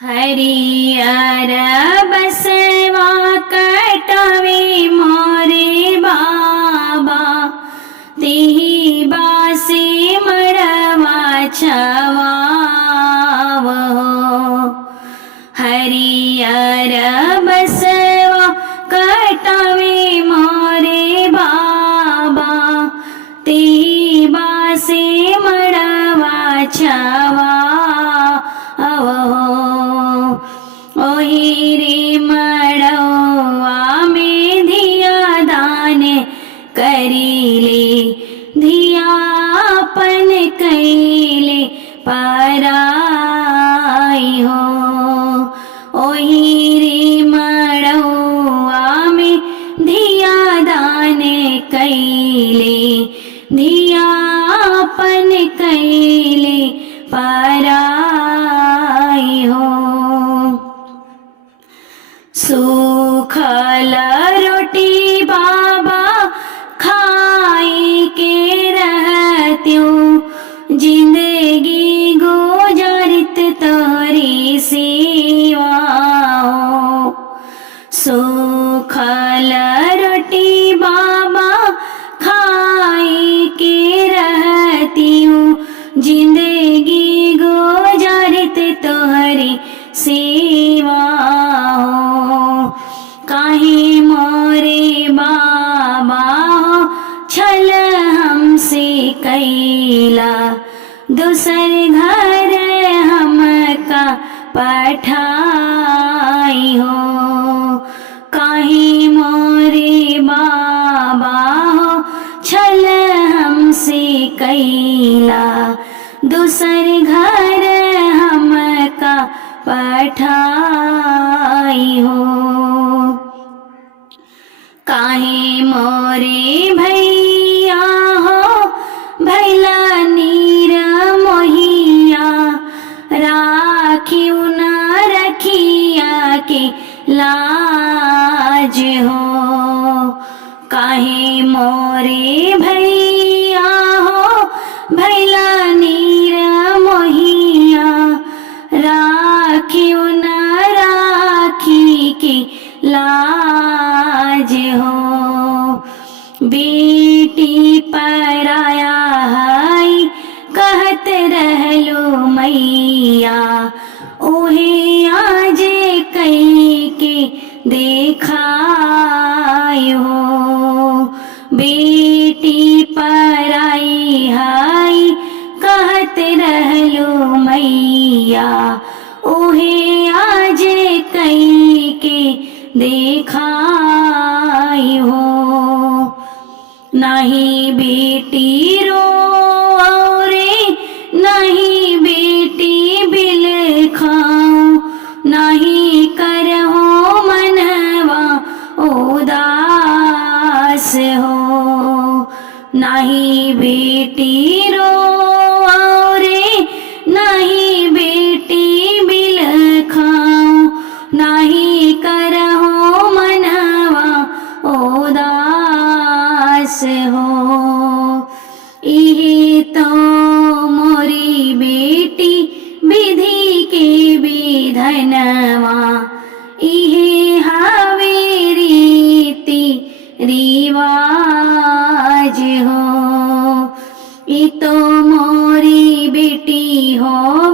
हरियर बसवा कटावे मोरे बाबा, तेहि बासे मड़वा छवावो। हरियर बसवा कटावे मोरे बाबा, तेहि बासे मड़वा छवावो। ओहि रे मड़वा में धिया दान करीले, धियापन कैले पराई हो। ओहि रे मड़वा में धिया दान कैले, धियापन कैले पराई हो। सूखल रोटी बाबा खाई के रहत्यूं, जिंदगी गुजारित तोरी सेवा हो। सूखल रोटी बाबा खाई के रहत्यूं, जिंदगी गुजारित तोहरी सेवा हो। काहे मोरे बाबा हो छल हमसे कैला, दूसर घर हमका पठाई हो। काहे मोरे बाबा हो छल हमसे कैला, दूसर घर हमका पठाई हो। काहे मोरे भैया हो भैला नीर मोहिया, राखियो न रखिया के लाज हो। काहे मोरे भैया हो भैला नीर मोहिया, राखियो न राखी के लाज हो। बेटी पराया है कहत रहलो मैया, ओहे आज कई के देखाई हो। बेटी पराई है कहत रहलो मैया, ओहे आज कई के देखाई हो। नहीं बेटी रो रे नहीं बेटी बिल खाऊं, नहीं करहो मनवा उदास हो। नहीं बेटी रो रे नहीं बेटी बिल खाऊं, नहीं करहो मनवा उदास हो। इहे तो मोरी बेटी विधि के विधनवा, इहे हवे रीति रिवाज हो। ई तो मोरी बेटी हो